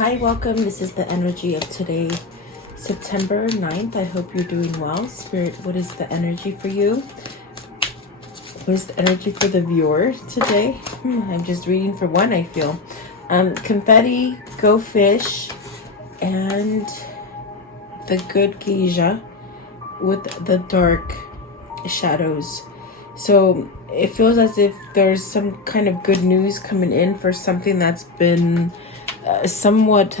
Hi, welcome. This is the energy of today, September 9th. I hope you're doing well. Spirit, what is the energy for you? What is the energy for the viewer today? I'm just reading for one, I feel. Confetti, go fish, and the good geisha with the dark shadows. So it feels as if there's some kind of good news coming in for something that's been somewhat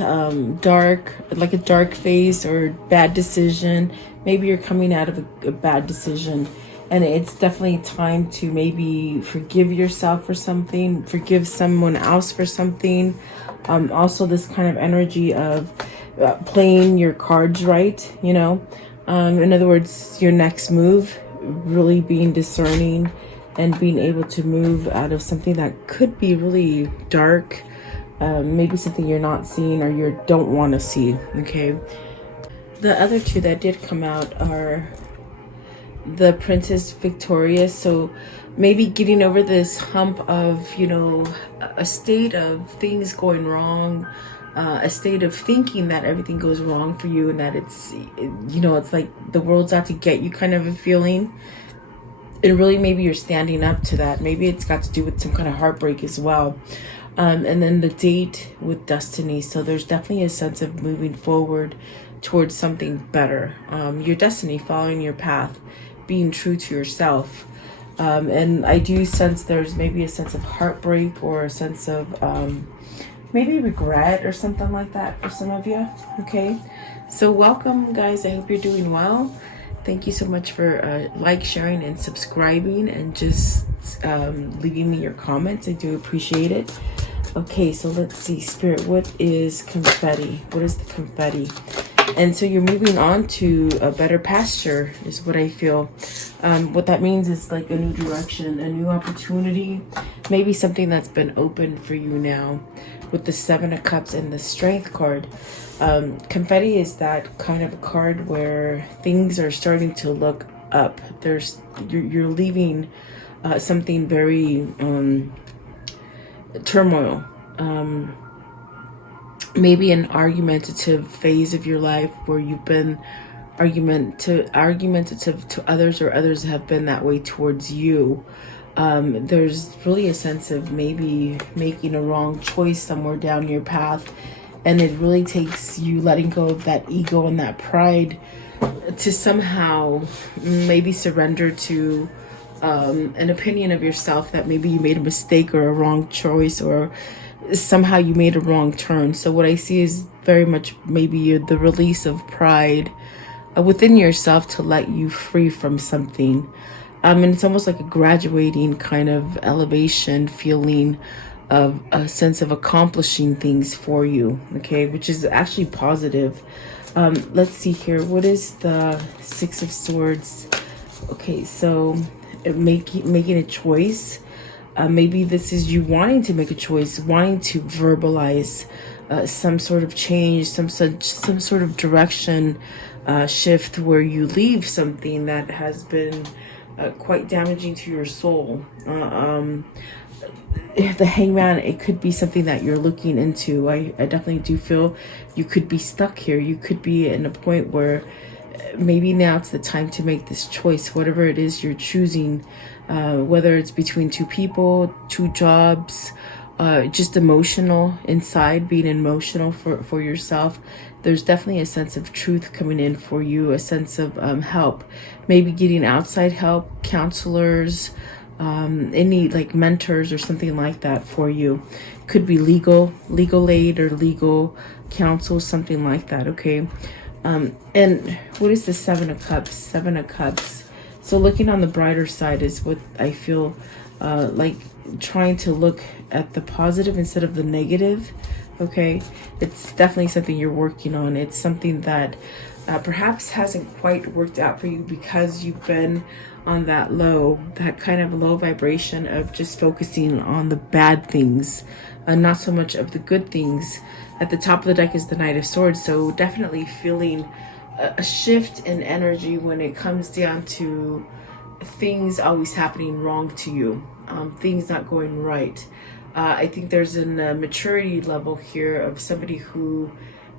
dark, like a dark phase or bad decision. Maybe you're coming out of a bad decision, and it's definitely time to maybe forgive yourself for something, forgive someone else for something. Also this kind of energy of playing your cards right, you know. In other words, your next move, really being discerning and being able to move out of something that could be really dark, maybe something you're not seeing or you don't want to see. Okay, the other two that did come out are the Princess Victorious. So maybe getting over this hump of, you know, a state of things going wrong, a state of thinking that everything goes wrong for you and that it's, you know, it's like the world's out to get you kind of a feeling. And really maybe you're standing up to that. Maybe it's got to do with some kind of heartbreak as well. And then the date with destiny. So there's definitely a sense of moving forward towards something better. Your destiny, following your path, being true to yourself. And I do sense there's maybe a sense of heartbreak or a sense of maybe regret or something like that for some of you. Okay, so welcome guys. I hope you're doing well. Thank you so much for sharing and subscribing and just leaving me your comments. I do appreciate it. Okay, so let's see, Spirit, what is confetti? What is the confetti? And so you're moving on to a better pasture is what I feel. What that means is like a new direction, a new opportunity, maybe something that's been open for you now with the Seven of Cups and the Strength card. Confetti is that kind of a card where things are starting to look up. You're leaving something very turmoil. Maybe an argumentative phase of your life where you've been argumentative to others, or others have been that way towards you. There's really a sense of maybe making a wrong choice somewhere down your path, and it really takes you letting go of that ego and that pride to somehow maybe surrender to an opinion of yourself that maybe you made a mistake or a wrong choice, or somehow you made a wrong turn. So what I see is very much maybe the release of pride within yourself to let you free from something. And it's almost like a graduating kind of elevation feeling of a sense of accomplishing things for you, okay, which is actually positive. Let's see here. What is the Six of Swords? Okay, so making a choice. Maybe this is you wanting to make a choice, wanting to verbalize some sort of change, some sort of direction shift where you leave something that has been quite damaging to your soul. The Hangman, it could be something that you're looking into. I definitely do feel you could be stuck here. You could be in a point where maybe now it's the time to make this choice, whatever it is you're choosing, whether it's between two people, two jobs, just emotional inside, being emotional for yourself. There's definitely a sense of truth coming in for you, a sense of help, maybe getting outside help, counselors, any like mentors or something like that for you. Could be legal aid or legal counsel, something like that. Okay. And what is the Seven of Cups? Seven of Cups. So looking on the brighter side is what I feel like trying to look at the positive instead of the negative. Okay, it's definitely something you're working on. It's something that perhaps hasn't quite worked out for you because you've been on that kind of low vibration of just focusing on the bad things, not so much of the good things. At the top of the deck is the Knight of Swords, so definitely feeling a shift in energy when it comes down to things always happening wrong to you, things not going right. I think there's a maturity level here of somebody who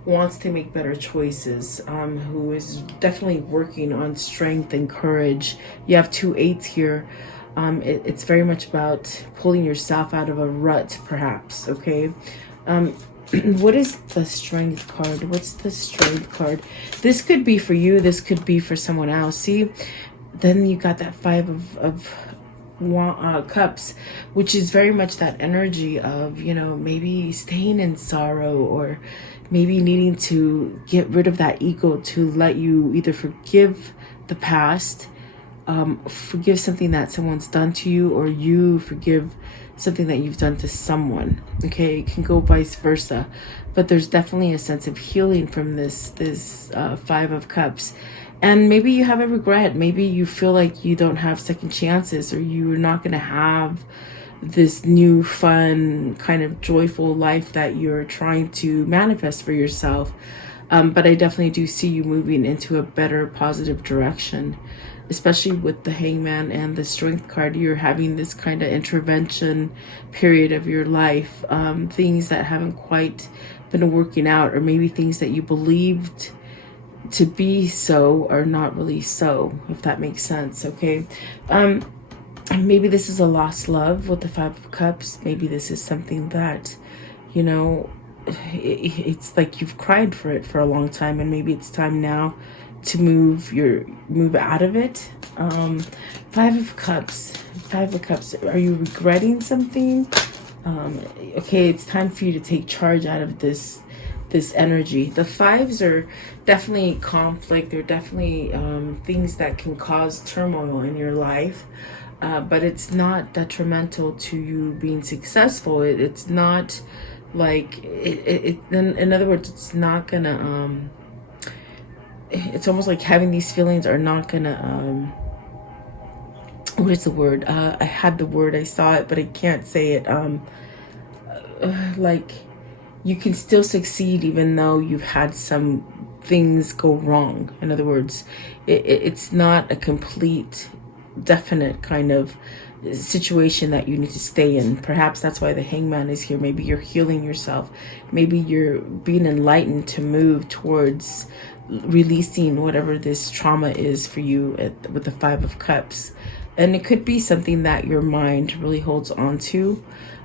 wants to make better choices, who is definitely working on strength and courage. You have 2 8s here. It's very much about pulling yourself out of a rut, perhaps, okay? What is the strength card? What's the strength card? This could be for you. This could be for someone else. See, then you got that 5 of cups, which is very much that energy of, you know, maybe staying in sorrow, or maybe needing to get rid of that ego to let you either forgive the past, forgive something that someone's done to you, or you forgive something that you've done to someone. Okay, it can go vice versa, but there's definitely a sense of healing from this 5 of cups. And maybe you have a regret. Maybe you feel like you don't have second chances, or you're not going to have this new, fun, kind of joyful life that you're trying to manifest for yourself. But I definitely do see you moving into a better, positive direction, especially with the Hangman and the Strength card. You're having this kind of intervention period of your life, things that haven't quite been working out, or maybe things that you believed to be so are not really so, if that makes sense. Okay, maybe this is a lost love with the 5 of cups. Maybe this is something that, you know, it's like you've cried for it for a long time, and maybe it's time now to move out of it. 5 of cups. 5 of cups. Are you regretting something? Okay, it's time for you to take charge out of this energy. The 5s are definitely conflict. They're definitely things that can cause turmoil in your life, but it's not detrimental to you being successful. It's not like in other words, it's not gonna it's almost like having these feelings are not gonna where's the word? I had the word, I saw it, but I can't say it. Like, you can still succeed even though you've had some things go wrong. In other words, it's not a complete, definite kind of situation that you need to stay in. Perhaps that's why the Hangman is here. Maybe you're healing yourself. Maybe you're being enlightened to move towards releasing whatever this trauma is for you with the 5 of cups. And it could be something that your mind really holds on to.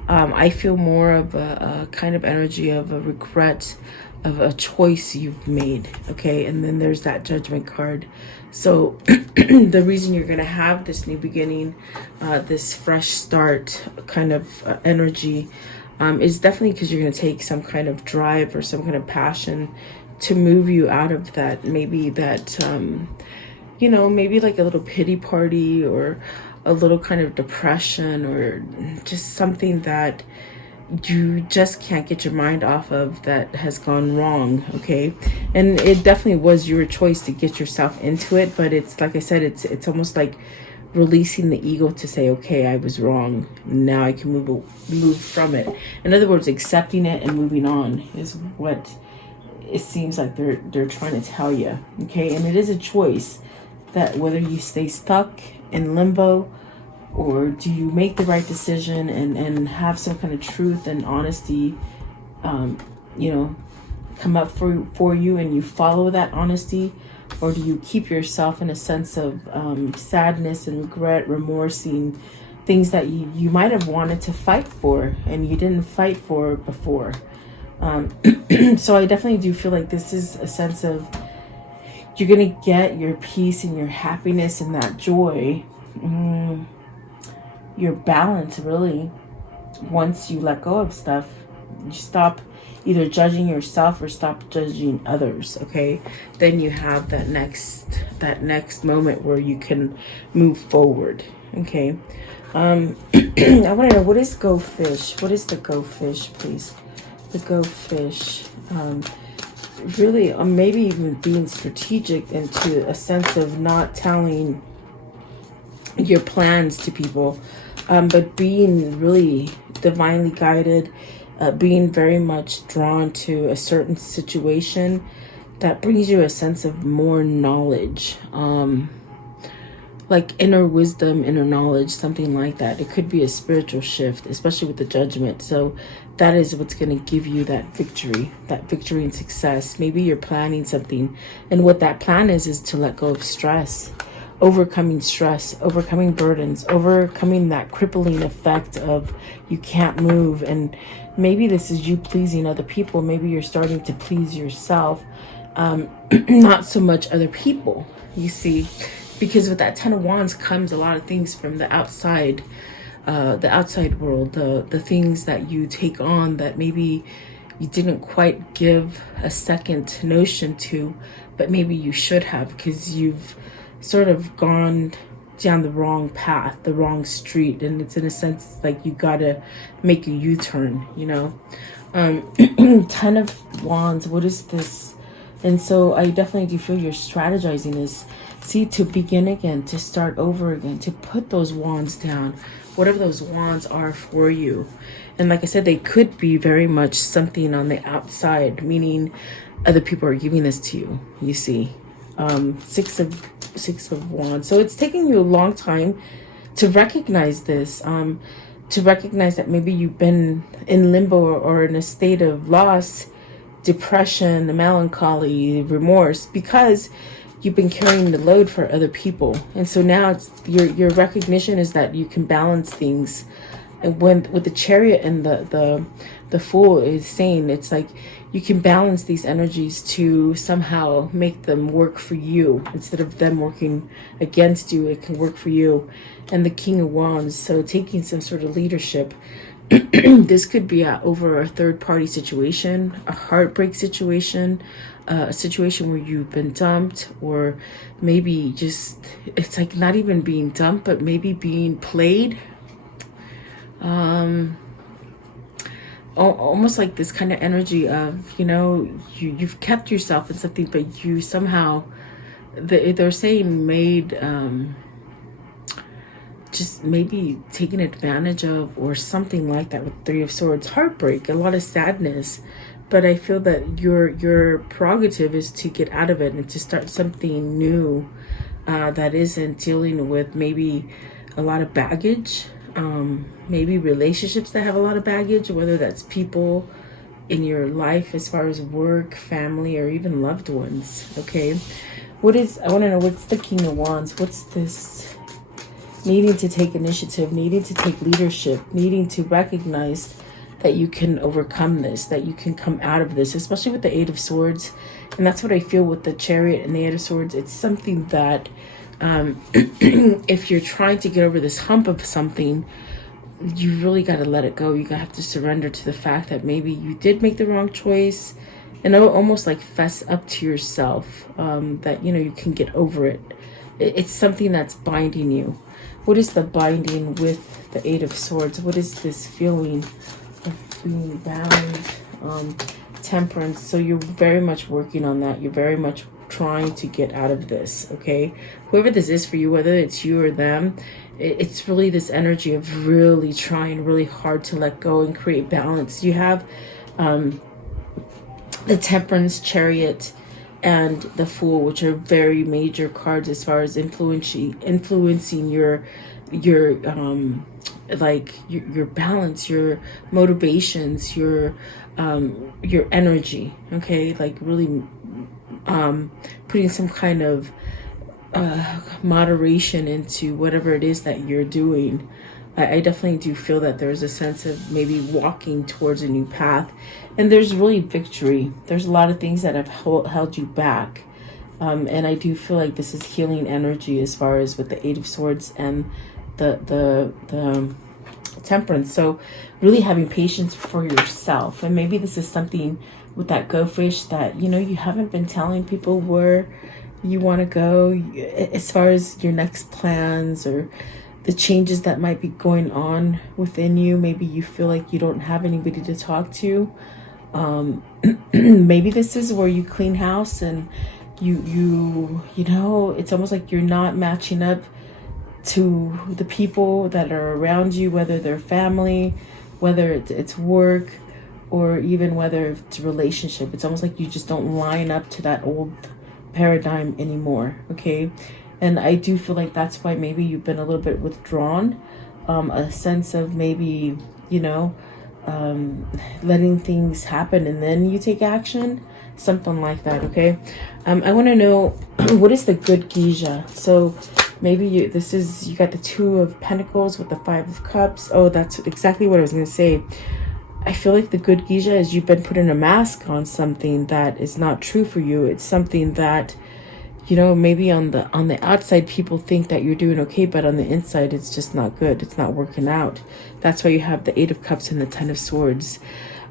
I feel more of a kind of energy of a regret of a choice you've made, okay? And then there's that Judgment card. So the reason you're going to have this new beginning, this fresh start kind of energy, is definitely because you're going to take some kind of drive or some kind of passion to move you out of that, maybe that, you know, maybe like a little pity party, or a little kind of depression, or just something that you just can't get your mind off of that has gone wrong, okay? And it definitely was your choice to get yourself into it, but it's like I said, it's almost like releasing the ego to say, okay, I was wrong, now I can move from it. In other words, accepting it and moving on is what it seems like they're trying to tell you, okay? And it is a choice, that whether you stay stuck in limbo, or do you make the right decision and have some kind of truth and honesty, you know, come up for you, and you follow that honesty, or do you keep yourself in a sense of sadness and regret, remorsing things that you might have wanted to fight for and you didn't fight for before. So I definitely do feel like this is a sense of you're going to get your peace and your happiness and that joy, your balance, really, once you let go of stuff. You stop either judging yourself or stop judging others, okay? Then you have that next moment where you can move forward, okay? I want to know, what is Go Fish? What is the Go Fish, please? The Go Fish. Really, maybe even being strategic into a sense of not telling your plans to people, but being really divinely guided, being very much drawn to a certain situation that brings you a sense of more knowledge. like inner wisdom, inner knowledge, something like that. It could be a spiritual shift, especially with the Judgment. So that is what's going to give you that victory and success. Maybe you're planning something, and what that plan is to let go of stress, overcoming burdens, overcoming that crippling effect of you can't move. And maybe this is you pleasing other people. Maybe you're starting to please yourself, not so much other people, you see, because with that Ten of Wands comes a lot of things from the outside world, the things that you take on that maybe you didn't quite give a second notion to, but maybe you should have, because you've sort of gone down the wrong path, the wrong street, and it's in a sense like you gotta make a U-turn, you know. 10 of Wands, what is this? And so I definitely do feel you're strategizing this. See, to begin again, to start over again, to put those wands down, whatever those wands are for you. And like I said, they could be very much something on the outside, meaning other people are giving this to you, you see. Six of Wands. So it's taking you a long time to recognize this, to recognize that maybe you've been in limbo or in a state of loss, depression, melancholy, remorse, because you've been carrying the load for other people. And so now it's your recognition is that you can balance things. And when with the Chariot and the Fool is saying, it's like you can balance these energies to somehow make them work for you instead of them working against you. It can work for you. And the King of Wands, so taking some sort of leadership. This could be over a third-party situation, a heartbreak situation, a situation where you've been dumped, or maybe just, it's like not even being dumped, but maybe being played. Almost like this kind of energy of, you know, you've kept yourself in something, but you somehow, they're saying made, just maybe taken advantage of or something like that with Three of Swords. Heartbreak, a lot of sadness, but I feel that your prerogative is to get out of it and to start something new that isn't dealing with maybe a lot of baggage, maybe relationships that have a lot of baggage, whether that's people in your life as far as work, family, or even loved ones. Okay, I want to know, what's the King of Wands? What's this? Needing to take initiative, needing to take leadership, needing to recognize that you can overcome this, that you can come out of this, especially with the Eight of Swords. And that's what I feel with the Chariot and the Eight of Swords. It's something that if you're trying to get over this hump of something, you really got to let it go. You have to surrender to the fact that maybe you did make the wrong choice, and almost like fess up to yourself, that, you know, you can get over it. It's something that's binding you. What is the binding with the Eight of Swords? What is this feeling of being bound? Temperance. So you're very much working on that. You're very much trying to get out of this, okay? Whoever this is for you, whether it's you or them, it's really this energy of really trying really hard to let go and create balance. You have the Temperance, Chariot, and the Fool, which are very major cards as far as influencing your balance, your motivations, your energy. Okay, like really putting some kind of moderation into whatever it is that you're doing. I definitely do feel that there's a sense of maybe walking towards a new path, and there's really victory. There's a lot of things that have held you back, and I do feel like this is healing energy as far as with the Eight of Swords and the Temperance. So really having patience for yourself, and maybe this is something with that Go Fish that, you know, you haven't been telling people where you want to go as far as your next plans or the changes that might be going on within you. Maybe you feel like you don't have anybody to talk to. Maybe this is where you clean house and you know, it's almost like you're not matching up to the people that are around you, whether they're family, whether it's work, or even whether it's a relationship. It's almost like you just don't line up to that old paradigm anymore, okay? And I do feel like that's why maybe you've been a little bit withdrawn, a sense of maybe, you know, letting things happen and then you take action, something like that. Okay. I want to know what is the good geisha. So maybe you got the Two of Pentacles with the Five of Cups. Oh, that's exactly what I was going to say. I feel like the good geisha is you've been putting a mask on something that is not true for you. It's something that, you know, maybe on the outside people think that you're doing okay, but on the inside it's just not good. It's not working out. That's why you have the Eight of Cups and the Ten of Swords.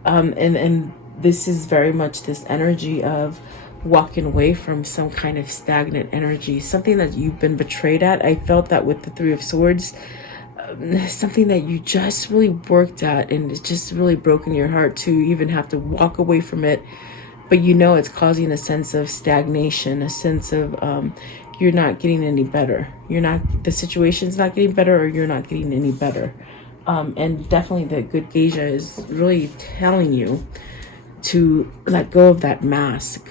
And this is very much this energy of walking away from some kind of stagnant energy, something that you've been betrayed at. I felt that with the Three of Swords. Something that you just really worked at, and it's just really broken your heart to even have to walk away from it. But you know it's causing a sense of stagnation, a sense of you're not getting any better. The situation's not getting better, or you're not getting any better. And definitely the good geisha is really telling you to let go of that mask.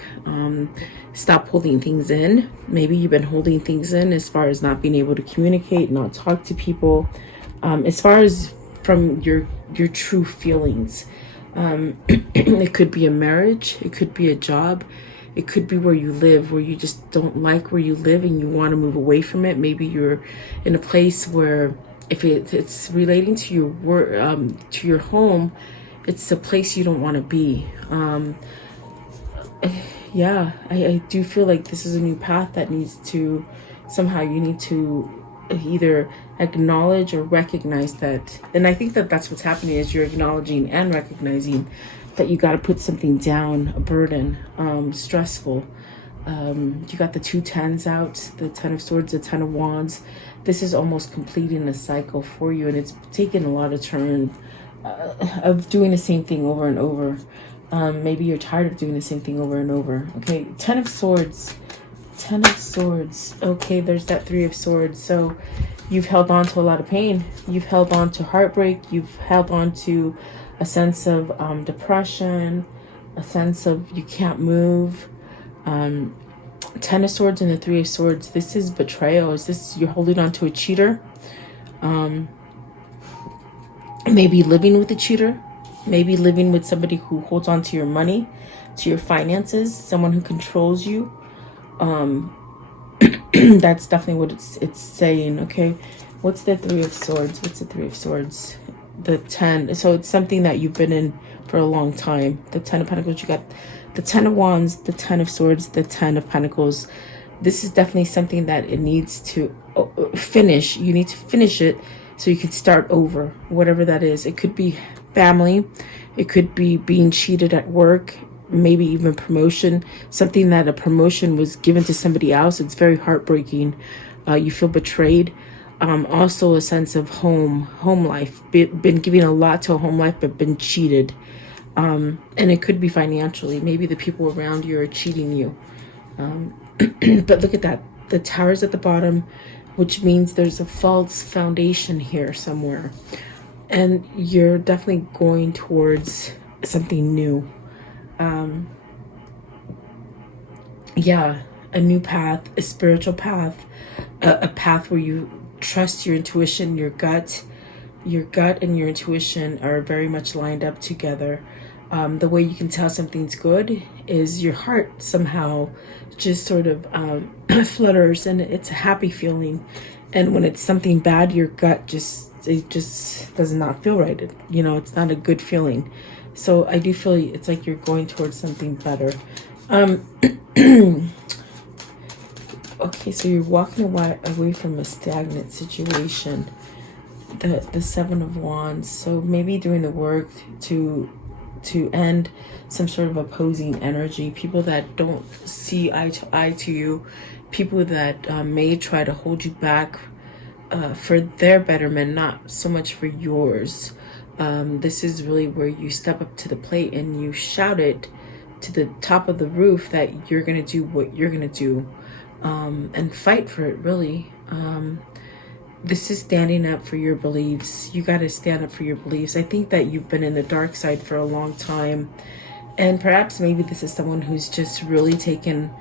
Stop holding things in. Maybe you've been holding things in as far as not being able to communicate, not talk to people, as far as from your true feelings. It could be a marriage, it could be a job, it could be where you live, where you just don't like where you live and you want to move away from it. Maybe you're in a place where if it's relating to your work, to your home, it's a place you don't want to be. Yeah, I do feel like this is a new path that needs to, somehow you need to either acknowledge or recognize that. And I think that that's what's happening, is you're acknowledging and recognizing that you got to put something down, a burden, stressful. You got the two tens out, the Ten of Swords, the Ten of Wands. This is almost completing a cycle for you, and it's taken a lot of turn of doing the same thing over and over. Maybe you're tired of doing the same thing over and over. Okay, Ten of Swords. Ten of Swords. Okay, there's that Three of Swords. So you've held on to a lot of pain. You've held on to heartbreak. You've held on to a sense of depression, a sense of you can't move. Ten of Swords and the Three of Swords. This is betrayal. Is this you're holding on to a cheater? Maybe living with a cheater. Maybe living with somebody who holds on to your money, to your finances, someone who controls you. That's definitely what it's saying. Okay, what's the Three of Swords? What's the Three of Swords? The 10. So it's something that you've been in for a long time. The Ten of Pentacles. You got the Ten of Wands, the Ten of Swords, the Ten of Pentacles. This is definitely something that it needs to finish. You need to finish it so you can start over, whatever that is. It could be family, it could be being cheated at work, maybe even promotion, something that a promotion was given to somebody else. It's very heartbreaking. You feel betrayed. Also a sense of home life, been giving a lot to a home life but been cheated. And it could be financially. Maybe the people around you are cheating you. But look at that, the Tower's at the bottom, which means there's a false foundation here somewhere. And you're definitely going towards something new. Yeah, a new path, a spiritual path, a path where you trust your intuition, your gut and your intuition are very much lined up together. The way you can tell something's good is your heart somehow just sort of flutters, and it's a happy feeling. And when it's something bad, your gut just does not feel right. It's not a good feeling. So I do feel it's like you're going towards something better. Okay, so you're walking away from a stagnant situation. The Seven of Wands. So maybe doing the work to end some sort of opposing energy. People that don't see eye to eye to you. People that may try to hold you back for their betterment, not so much for yours. This is really where you step up to the plate and you shout it to the top of the roof that you're going to do what you're going to do, and fight for it, really. This is standing up for your beliefs. You got to stand up for your beliefs. I think that you've been in the dark side for a long time, and perhaps maybe this is someone who's just really taken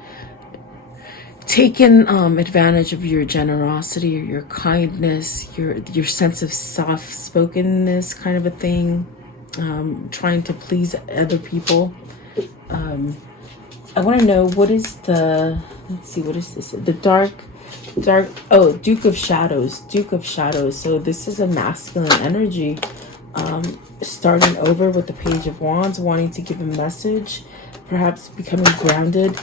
taken advantage of your generosity or your kindness, your sense of soft-spokenness kind of a thing, trying to please other people. I want to know, what is the, let's see, what is this? The dark, oh, Duke of Shadows. So this is a masculine energy, starting over with the Page of Wands, wanting to give a message, perhaps becoming grounded,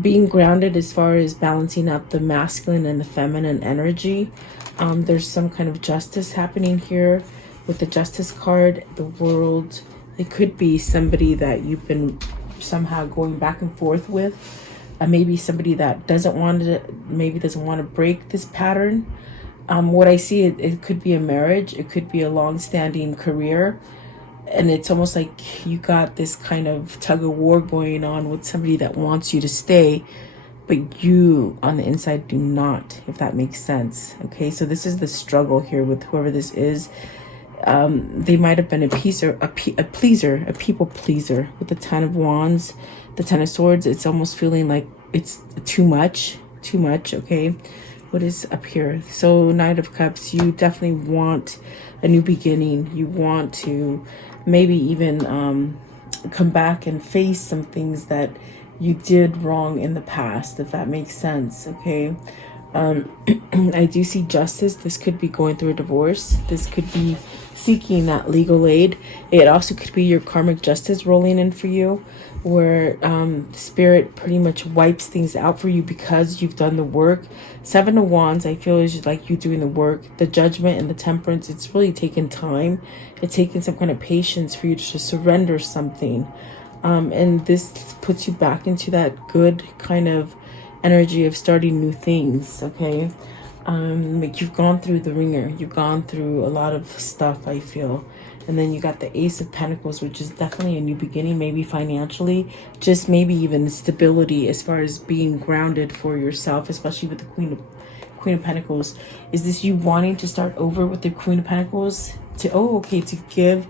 being grounded as far as balancing out the masculine and the feminine energy. There's some kind of justice happening here with the Justice card, the World. It could be somebody that you've been somehow going back and forth with, maybe somebody that doesn't want to break this pattern. What I see, it could be a marriage, it could be a long-standing career, and it's almost like you got this kind of tug of war going on with somebody that wants you to stay, but you on the inside do not, if that makes sense. Okay, so this is the struggle here with whoever this is. They might have been a pleaser, a people pleaser with the Ten of Wands, the Ten of Swords. It's almost feeling like it's too much, okay? What is up here? So Knight of Cups, you definitely want a new beginning. You want to maybe even come back and face some things that you did wrong in the past, if that makes sense, okay? I do see justice. This could be going through a divorce. This could be seeking that legal aid. It also could be your karmic justice rolling in for you, where Spirit pretty much wipes things out for you because you've done the work. Seven of Wands, I feel, is like you doing the work. The Judgment and the Temperance, it's really taken time. It's taken some kind of patience for you to surrender something. And this puts you back into that good kind of energy of starting new things, okay? Like you've gone through the ringer, you've gone through a lot of stuff, I feel. And then you got the Ace of Pentacles, which is definitely a new beginning, maybe financially, just maybe even stability as far as being grounded for yourself, especially with the Queen of Pentacles. Is this you wanting to start over with the Queen of Pentacles? To give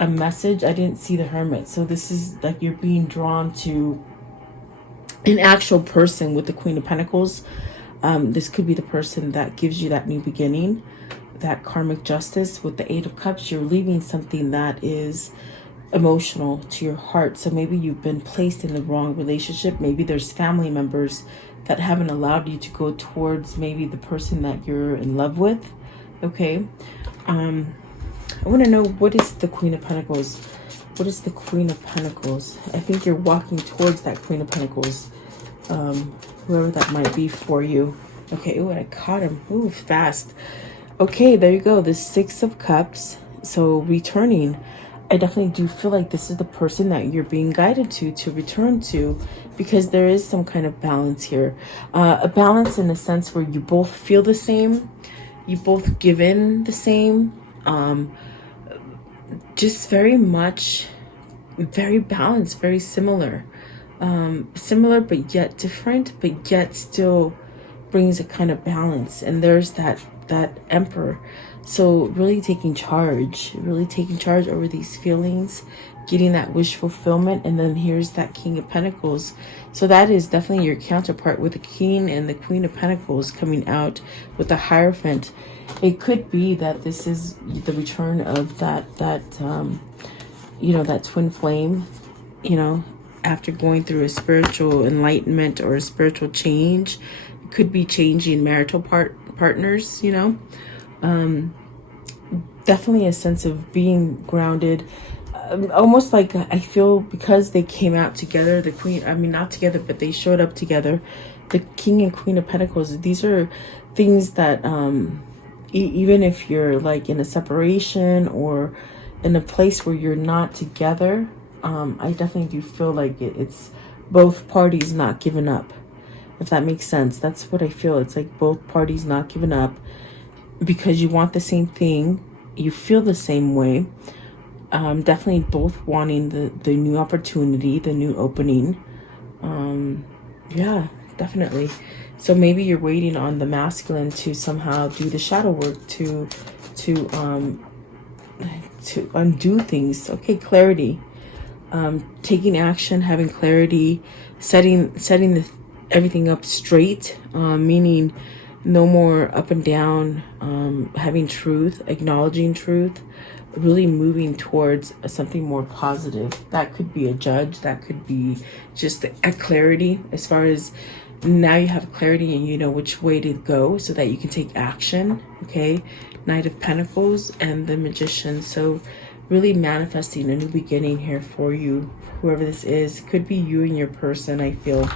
a message? I didn't see the Hermit. So this is like you're being drawn to an actual person with the Queen of Pentacles. This could be the person that gives you that new beginning, that karmic justice. With the Eight of Cups, you're leaving something that is emotional to your heart. So maybe you've been placed in the wrong relationship. Maybe there's family members that haven't allowed you to go towards maybe the person that you're in love with, okay? I want to know, what is the Queen of Pentacles? What is the Queen of Pentacles? I think you're walking towards that Queen of Pentacles, whoever that might be for you. Okay, oh, I caught him. Ooh, fast. Okay, there you go. The Six of Cups. So returning. I definitely do feel like this is the person that you're being guided to return to, because there is some kind of balance here. A balance in a sense where you both feel the same. You both give in the same. Just very much, very balanced, very similar. Similar but yet different, but yet still brings a kind of balance. And there's that Emperor. So really taking charge over these feelings, getting that wish fulfillment. And then here's that King of Pentacles. So that is definitely your counterpart with the King and the Queen of Pentacles coming out with the Hierophant. It could be that this is the return of that twin flame, after going through a spiritual enlightenment or a spiritual change. It could be changing marital partners, definitely a sense of being grounded, almost like I feel because they came out together, the Queen, not together, but they showed up together, the King and Queen of Pentacles. These are things that even if you're like in a separation or in a place where you're not together, I definitely do feel like it's both parties not giving up, if that makes sense. That's what I feel. It's like both parties not giving up because you want the same thing, you feel the same way. Definitely both wanting the new opportunity, the new opening. Yeah, definitely. So maybe you're waiting on the masculine to somehow do the shadow work to undo things. Okay, clarity. Taking action, having clarity, setting everything up straight, meaning no more up and down, having truth, acknowledging truth, really moving towards something more positive. That could be a judge, that could be just a clarity, as far as now you have clarity and you know which way to go so that you can take action. Okay, Knight of Pentacles and the Magician. So really manifesting a new beginning here for you, whoever this is. Could be you and your person, I feel.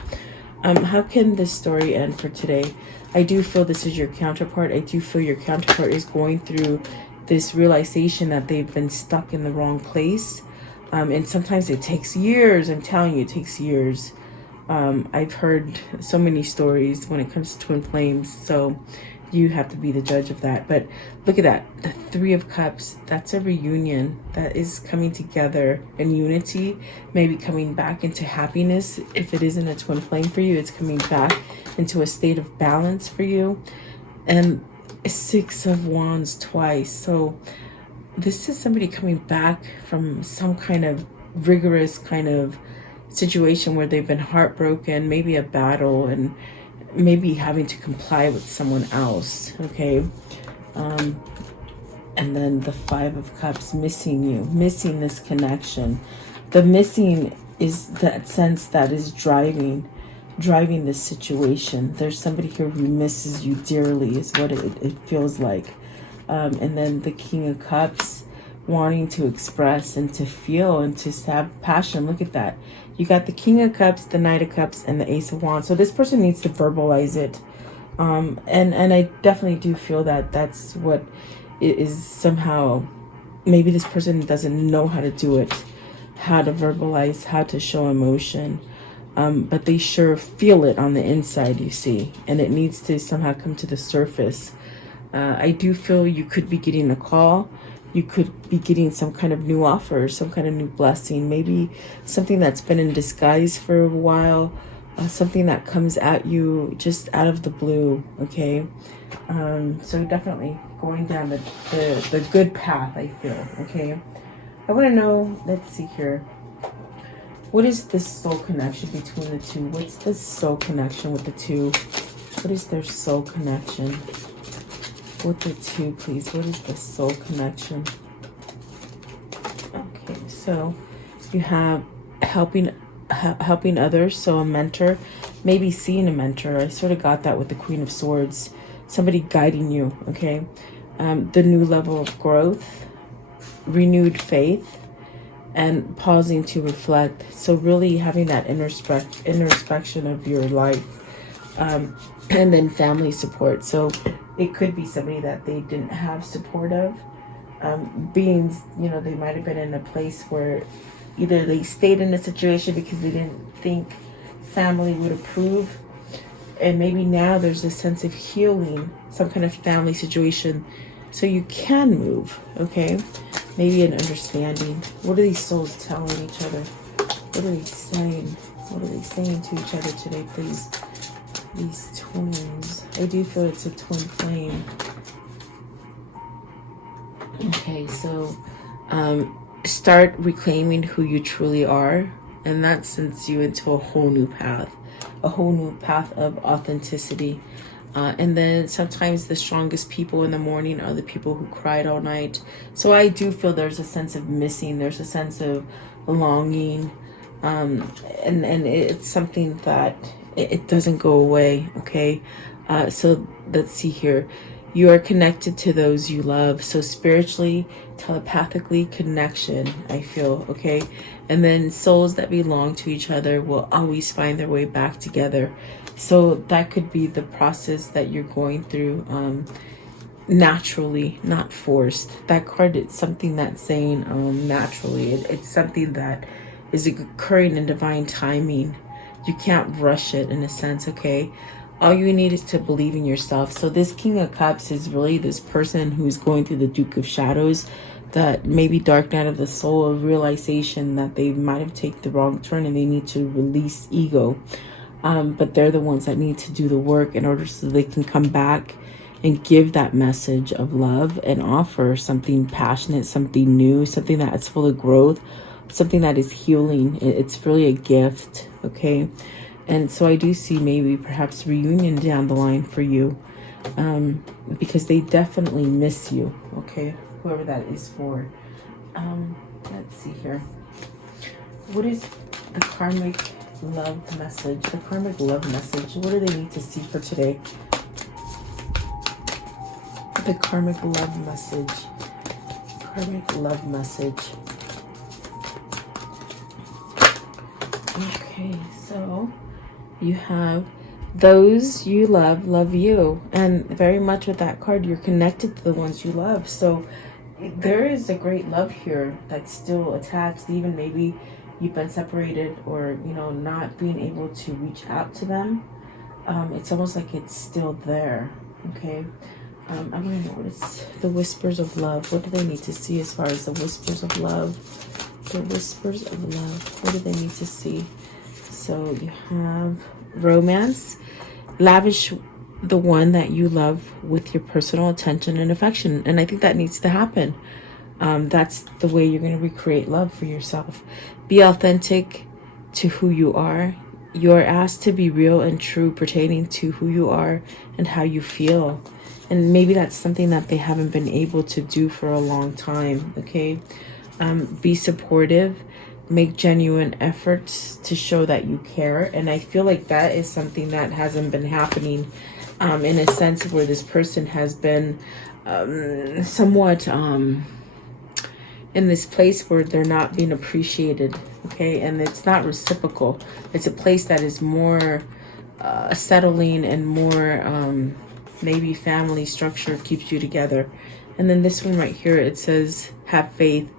How can this story end for today? I do feel this is your counterpart. I do feel your counterpart is going through this realization that they've been stuck in the wrong place. And sometimes it takes years. I'm telling you, it takes years. I've heard so many stories when it comes to twin flames. So you have to be the judge of that. But look at that. The Three of Cups. That's a reunion that is coming together in unity. Maybe coming back into happiness. If it isn't a twin flame for you, it's coming back into a state of balance for you. And Six of Wands twice. So this is somebody coming back from some kind of rigorous kind of situation where they've been heartbroken, maybe a battle, and maybe having to comply with someone else. Okay. And then the Five of Cups, missing you, missing this connection. The missing is that sense that is driving this situation. There's somebody here who misses you dearly, is what it feels like. And then the King of Cups, wanting to express and to feel and to have passion. Look at that. You got the King of Cups, the Knight of Cups, and the Ace of Wands. So this person needs to verbalize it. And I definitely do feel that that's what it is. Somehow, maybe this person doesn't know how to do it, how to verbalize, how to show emotion. But they sure feel it on the inside, you see. And it needs to somehow come to the surface. I do feel you could be getting a call. You could be getting some kind of new offer, some kind of new blessing, maybe something that's been in disguise for a while, something that comes at you just out of the blue, okay? So definitely going down the good path, I feel, okay? I want to know, let's see here, what is this soul connection between the two? What's the soul connection with the two? What is their soul connection with the two, please? What is the soul connection? Okay, so you have helping others, so a mentor, maybe seeing a mentor. I sort of got that with the Queen of Swords, somebody guiding you, okay? The new level of growth, renewed faith, and pausing to reflect. So really having that introspection of your life, and then family support. So it could be somebody that they didn't have support of, beings, you know, they might have been in a place where either they stayed in a situation because they didn't think family would approve, and maybe now there's a sense of healing, some kind of family situation, so you can move, okay? Maybe an understanding. What are these souls telling each other? What are they saying? What are they saying to each other today, please? These twins. I do feel it's a twin flame. Okay, so start reclaiming who you truly are, and that sends you into a whole new path of authenticity. And then sometimes the strongest people in the morning are the people who cried all night. So I do feel there's a sense of missing, there's a sense of longing, and it's something that it doesn't go away, okay? So let's see here. You are connected to those you love. So spiritually, telepathically, connection, I feel, okay? And then souls that belong to each other will always find their way back together. So that could be the process that you're going through, naturally, not forced. That card, it's something that's saying naturally. It's something that is occurring in divine timing. You can't rush it in a sense, okay? All you need is to believe in yourself. So this King of Cups is really this person who's going through the Duke of Shadows, that maybe dark night of the soul, a realization that they might have taken the wrong turn and they need to release ego. But they're the ones that need to do the work in order so they can come back and give that message of love and offer something passionate, something new, something that is full of growth, something that is healing. It's really a gift, okay? And so I do see maybe perhaps reunion down the line for you, because they definitely miss you, okay? Whoever that is for. Let's see here. What is the karmic love message? The karmic love message. What do they need to see for today? The karmic love message. Karmic love message. Okay, so you have those you love you. And very much with that card, you're connected to the ones you love. So there is a great love here that's still attached. Even maybe you've been separated, or, you know, not being able to reach out to them. It's almost like it's still there, okay? I'm going to notice the whispers of love. What do they need to see as far as the whispers of love? The whispers of love. What do they need to see? So you have romance. Lavish the one that you love with your personal attention and affection. And I think that needs to happen. That's the way you're going to recreate love for yourself. Be authentic to who you are. You're asked to be real and true pertaining to who you are and how you feel. And maybe that's something that they haven't been able to do for a long time, okay? Be supportive. Make genuine efforts to show that you care. And I feel like that is something that hasn't been happening, in a sense where this person has been somewhat in this place where they're not being appreciated, okay? And it's not reciprocal. It's a place that is more settling and more maybe family structure keeps you together. And then this one right here, it says have faith.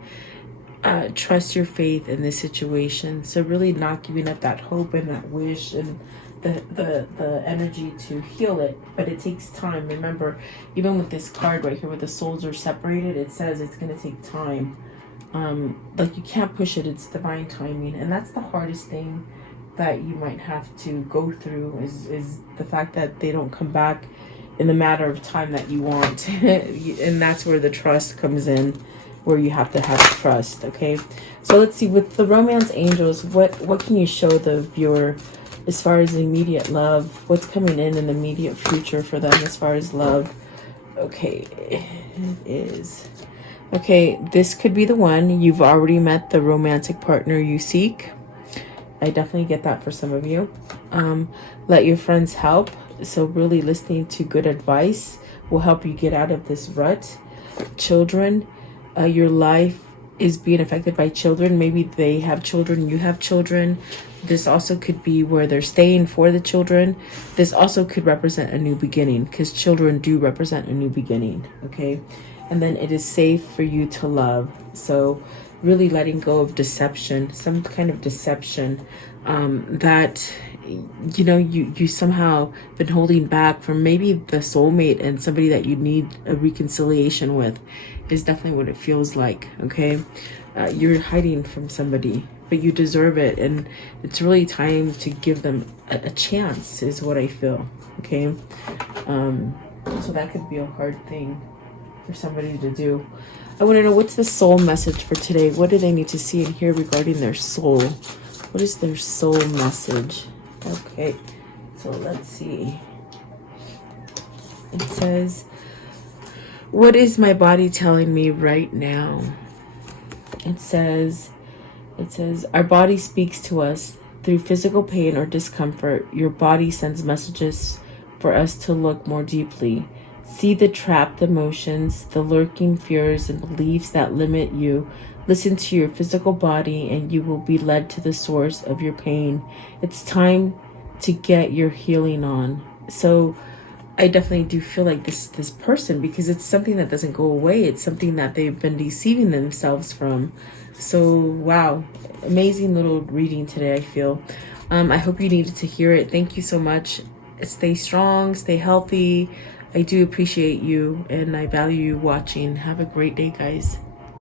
Trust your faith in this situation. So really not giving up that hope and that wish and the energy to heal it. But it takes time. Remember, even with this card right here where the souls are separated, it says it's going to take time. Like you can't push it. It's divine timing. And that's the hardest thing that you might have to go through is the fact that they don't come back in the matter of time that you want. And that's where the trust comes in, where you have to have trust, okay? So let's see, with the romance angels, what can you show the viewer as far as immediate love? What's coming in the immediate future for them as far as love? Okay, it is. Okay, this could be the one. You've already met the romantic partner you seek. I definitely get that for some of you. Let your friends help. So really listening to good advice will help you get out of this rut. Children, your life is being affected by children. Maybe they have children, you have children. This also could be where they're staying for the children. This also could represent a new beginning, because children do represent a new beginning, okay? And then it is safe for you to love. So really letting go of deception, some kind of deception that, you know, you somehow been holding back from maybe the soulmate and somebody that you need a reconciliation with is definitely what it feels like, okay? You're hiding from somebody, but you deserve it, and it's really time to give them a chance is what I feel, okay? So that could be a hard thing for somebody to do. I want to know, what's the soul message for today? What do they need to see and hear regarding their soul? What is their soul message? Okay, so let's see. It says, what is my body telling me right now? It says, our body speaks to us through physical pain or discomfort. Your body sends messages for us to look more deeply. See the trapped emotions, the lurking fears and beliefs that limit you. Listen to your physical body and you will be led to the source of your pain. It's time to get your healing on. So I definitely do feel like this person, because it's something that doesn't go away. It's something that they've been deceiving themselves from. So wow, amazing little reading today, I feel. I hope you needed to hear it. Thank you so much. Stay strong, stay healthy. I do appreciate you and I value you watching. Have a great day, guys.